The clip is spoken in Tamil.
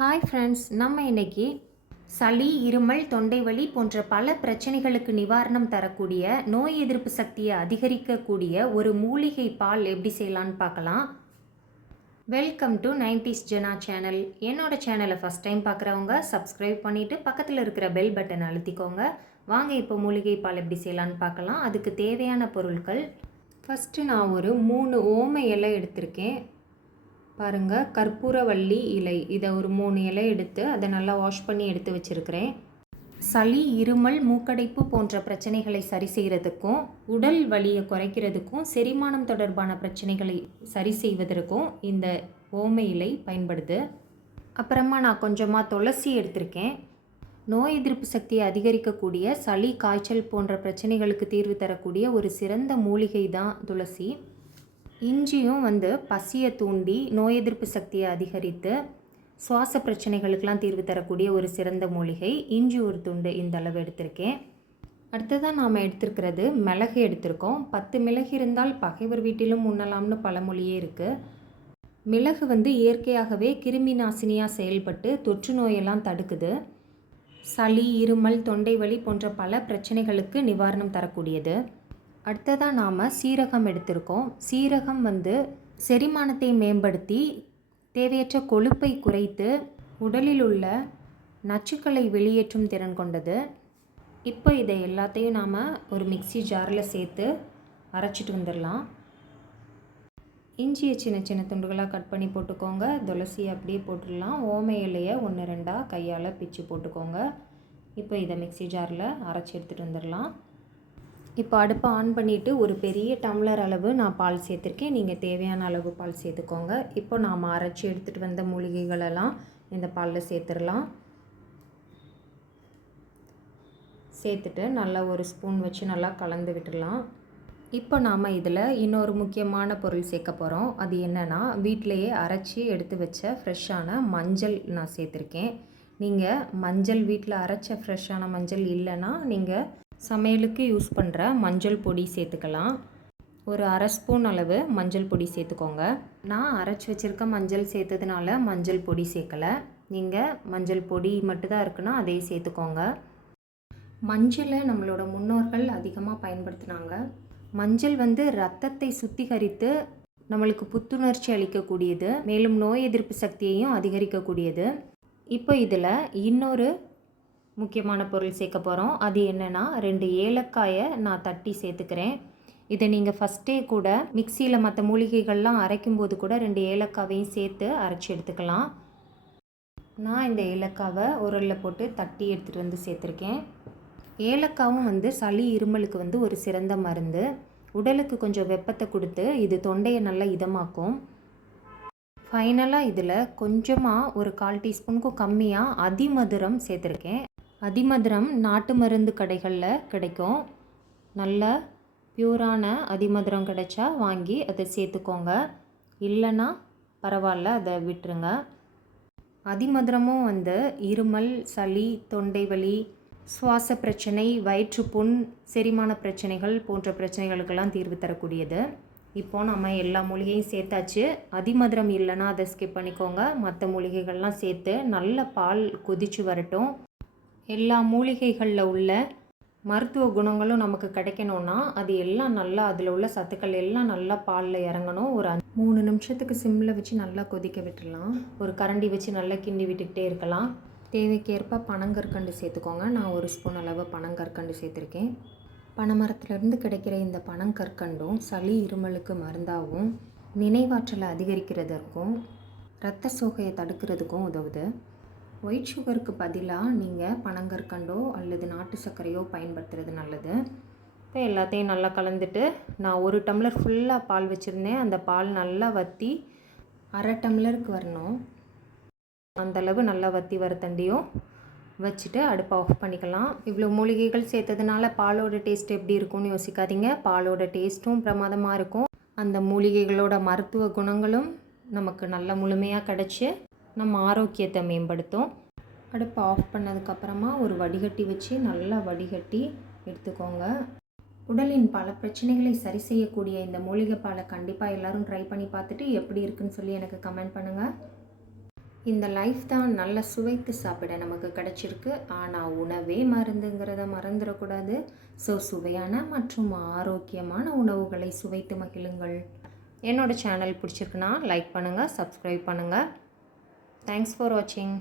ஹாய் ஃப்ரெண்ட்ஸ், நம்ம இன்னைக்கு சளி, இருமல், தொண்டை வலி போன்ற பல பிரச்சனைகளுக்கு நிவாரணம் தரக்கூடிய, நோய் எதிர்ப்பு சக்தியை அதிகரிக்கக்கூடிய ஒரு மூலிகை பால் எப்படி செய்யலான்னு பார்க்கலாம். வெல்கம் டு 90s ஜெனா சேனல். என்னோட சேனலை ஃபஸ்ட் டைம் பார்க்குறவங்க சப்ஸ்கிரைப் பண்ணிவிட்டு பக்கத்தில் இருக்கிற பெல் பட்டன் அழுத்திக்கோங்க. வாங்க இப்போ மூலிகை பால் எப்படி செய்யலான்னு பார்க்கலாம். அதுக்கு தேவையான பொருட்கள், ஃபஸ்ட்டு நான் ஒரு 3 ஓம இலை எடுத்திருக்கேன். பாருங்கள், கற்பூரவள்ளி இலை, இதை ஒரு 3 இலை எடுத்து அதை நல்லா வாஷ் பண்ணி எடுத்து வச்சுருக்கிறேன். சளி, இருமல், மூக்கடைப்பு போன்ற பிரச்சனைகளை சரி செய்கிறதுக்கும், உடல் வலியை குறைக்கிறதுக்கும், செரிமானம் தொடர்பான பிரச்சனைகளை சரி செய்வதற்கும் இந்த ஓம இலை பயன்படுது. அப்புறமா நான் கொஞ்சமாக துளசி எடுத்திருக்கேன். நோய் எதிர்ப்பு சக்தியை அதிகரிக்கக்கூடிய, சளி, காய்ச்சல் போன்ற பிரச்சனைகளுக்கு தீர்வு தரக்கூடிய ஒரு சிறந்த மூலிகை தான் துளசி. இஞ்சியும் பசியை தூண்டி நோய் எதிர்ப்பு சக்தியை அதிகரித்து சுவாச பிரச்சனைகளுக்கெல்லாம் தீர்வு தரக்கூடிய ஒரு சிறந்த மூலிகை. இஞ்சி ஒரு துண்டு இந்த அளவு எடுத்திருக்கேன். அடுத்ததான் நாம் எடுத்திருக்கிறது மிளகு எடுத்திருக்கோம். 10 மிளகு இருந்தால் பகைவர் வீட்டிலும் உண்ணலாம்னு பழமொழியே இருக்குது. மிளகு இயற்கையாகவே கிருமி நாசினியாக செயல்பட்டு தொற்று நோயெல்லாம் தடுக்குது. சளி, இருமல், தொண்டை வலி போன்ற பல பிரச்சனைகளுக்கு நிவாரணம் தரக்கூடியது. அடுத்ததாக நாம் சீரகம் எடுத்திருக்கோம். சீரகம் செரிமானத்தை மேம்படுத்தி தேவையற்ற கொழுப்பை குறைத்து உடலில் உள்ள நச்சுக்களை வெளியேற்றும் திறன் கொண்டது. இப்போ இதை எல்லாத்தையும் நாம் ஒரு மிக்ஸி ஜாரில் சேர்த்து அரைச்சிட்டு வந்துடலாம். இஞ்சியை சின்ன சின்ன துண்டுகளாக கட் பண்ணி போட்டுக்கோங்க. துளசியை அப்படியே போட்டுடலாம். ஓம இலையை 1-2 கையால் பிச்சு போட்டுக்கோங்க. இப்போ இதை மிக்ஸி ஜாரில் அரைச்சி எடுத்துகிட்டு வந்துடலாம். இப்போ அடுப்பை ஆன் பண்ணிவிட்டு ஒரு பெரிய டம்ளர் அளவு நான் பால் சேர்த்துருக்கேன். நீங்கள் தேவையான அளவு பால் சேர்த்துக்கோங்க. இப்போ நாம் அரைச்சி எடுத்துகிட்டு வந்த மூலிகைகளெல்லாம் இந்த பாலில் சேர்த்துடலாம். சேர்த்துட்டு நல்லா ஒரு ஸ்பூன் வச்சு நல்லா கலந்து விட்டுடலாம். இப்போ நாம் இதில் இன்னொரு முக்கியமான பொருள் சேர்க்க போகிறோம். அது என்னென்னா, வீட்டிலையே அரைச்சி எடுத்து வச்ச ஃப்ரெஷ்ஷான மஞ்சள் நான் சேர்த்துருக்கேன். நீங்கள் மஞ்சள் வீட்டில் அரைச்ச ஃப்ரெஷ்ஷான மஞ்சள் இல்லைன்னா நீங்கள் சமையலுக்கு யூஸ் பண்ணுற மஞ்சள் பொடி சேர்த்துக்கலாம். ஒரு 1/2 ஸ்பூன் அளவு மஞ்சள் பொடி சேர்த்துக்கோங்க. நான் அரைச்சி வச்சுருக்க மஞ்சள் சேர்த்ததுனால மஞ்சள் பொடி சேர்க்கலை. நீங்கள் மஞ்சள் பொடி மட்டும்தான் இருக்குன்னா அதே சேர்த்துக்கோங்க. மஞ்சளை நம்மளோட முன்னோர்கள் அதிகமாக பயன்படுத்தினாங்க. மஞ்சள் ரத்தத்தை சுத்திகரித்து நம்மளுக்கு புத்துணர்ச்சி அளிக்கக்கூடியது, மேலும் நோய் எதிர்ப்பு சக்தியையும் அதிகரிக்கக்கூடியது. இப்போ இதில் இன்னொரு முக்கியமான பொருள் சேர்க்க போகிறோம். அது என்னென்னா, 2 ஏலக்காயை நான் தட்டி சேர்த்துக்கிறேன். இதை நீங்கள் ஃபஸ்ட்டே கூட மிக்சியில் மற்ற மூலிகைகள்லாம் அரைக்கும்போது கூட 2 ஏலக்காவையும் சேர்த்து அரைச்சி எடுத்துக்கலாம். நான் இந்த ஏலக்காவை உரலில் போட்டு தட்டி எடுத்துகிட்டு சேர்த்துருக்கேன். ஏலக்காவும் சளி, இருமலுக்கு ஒரு சிறந்த மருந்து. உடலுக்கு கொஞ்சம் வெப்பத்தை கொடுத்து இது தொண்டையை நல்லா இதமாக்கும். ஃபைனலாக இதில் கொஞ்சமாக ஒரு 1/4 டீஸ்பூனுக்கும் கம்மியாக அதிமதுரம் சேர்த்துருக்கேன். அதிமதுரம் நாட்டு மருந்து கடைகளில் கிடைக்கும். நல்ல பியூரான அதிமதுரம் கிடைச்சா வாங்கி அதை சேர்த்துக்கோங்க. இல்லைன்னா பரவாயில்ல, அதை விட்டுருங்க. அதிமதுரமும் இருமல், சளி, தொண்டை வலி, சுவாச பிரச்சனை, வயிற்றுப்புண், செரிமான பிரச்சனைகள் போன்ற பிரச்சனைகளுக்கெல்லாம் தீர்வு தரக்கூடியது. இப்போது நம்ம எல்லா மூலிகையும் சேர்த்தாச்சு. அதிமதுரம் இல்லைன்னா அதை ஸ்கிப் பண்ணிக்கோங்க. மற்ற மூலிகைகள்லாம் சேர்த்து நல்ல பால் கொதித்து வரட்டும். எல்லா மூலிகைகளில் உள்ள மருத்துவ குணங்களும் நமக்கு கிடைக்கணும்னா அது எல்லாம் நல்லா, அதில் உள்ள சத்துக்கள் எல்லாம் நல்லா பாலில் இறங்கணும். ஒரு 3 நிமிஷத்துக்கு சிம்மில் வச்சு நல்லா கொதிக்க விட்டுடலாம். ஒரு கரண்டி வச்சு நல்லா கிண்டி விட்டுக்கிட்டே இருக்கலாம். தேவைக்கேற்ப பனங்கற்கண்டு சேர்த்துக்கோங்க. நான் 1 ஸ்பூன் அளவு பனங்கற்கண்டு சேர்த்துருக்கேன். பனைமரத்துலேருந்து கிடைக்கிற இந்த பனங்கற்கண்டும் சளி, இருமலுக்கு மருந்தாகவும், நினைவாற்றலை அதிகரிக்கிறதுக்கும், இரத்த சோகையை தடுக்கிறதுக்கும் உதவுது. ஒயிட் சுகருக்கு பதிலாக நீங்கள் பனங்கற்கண்டோ அல்லது நாட்டு சர்க்கரையோ பயன்படுத்துறது நல்லது. இப்போ எல்லாத்தையும் நல்லா கலந்துட்டு, நான் 1 டம்ளர் ஃபுல்லாக பால் வச்சுருந்தேன். அந்த பால் நல்லா வற்றி 1/2 டம்ளருக்கு வரணும். அந்தளவு நல்லா வற்றி வர தண்டியும் வச்சுட்டு அடுப்பை ஆஃப் பண்ணிக்கலாம். இவ்வளோ மூலிகைகள் சேர்த்ததுனால பாலோட டேஸ்ட் எப்படி இருக்கும்னு யோசிக்காதீங்க. பாலோட டேஸ்ட்டும் பிரமாதமாக இருக்கும். அந்த மூலிகைகளோட மருத்துவ குணங்களும் நமக்கு நல்ல முழுமையாக கிடச்சி நம்ம ஆரோக்கியத்தை மேம்படுத்தும். அடுப்பை ஆஃப் பண்ணதுக்கப்புறமா ஒரு வடிகட்டி வச்சு நல்லா வடிகட்டி எடுத்துக்கோங்க. உடலின் பல பிரச்சனைகளை சரி செய்யக்கூடிய இந்த மூலிகை பாலை கண்டிப்பாக எல்லோரும் ட்ரை பண்ணி பார்த்துட்டு எப்படி இருக்குன்னு சொல்லி எனக்கு கமெண்ட் பண்ணுங்கள். இந்த லைஃப் தான் நல்லா சுவைத்து சாப்பிட நமக்கு கிடச்சிருக்கு. ஆனால் உணவே மருந்துங்கிறத மறந்துடக்கூடாது. ஸோ சுவையான மற்றும் ஆரோக்கியமான உணவுகளை சுவைத்து மகிழுங்கள். என்னோடய சேனல் பிடிச்சிருக்குன்னா லைக் பண்ணுங்கள், சப்ஸ்கிரைப் பண்ணுங்கள். தேங்க்ஸ் ஃபார் வாட்சிங்.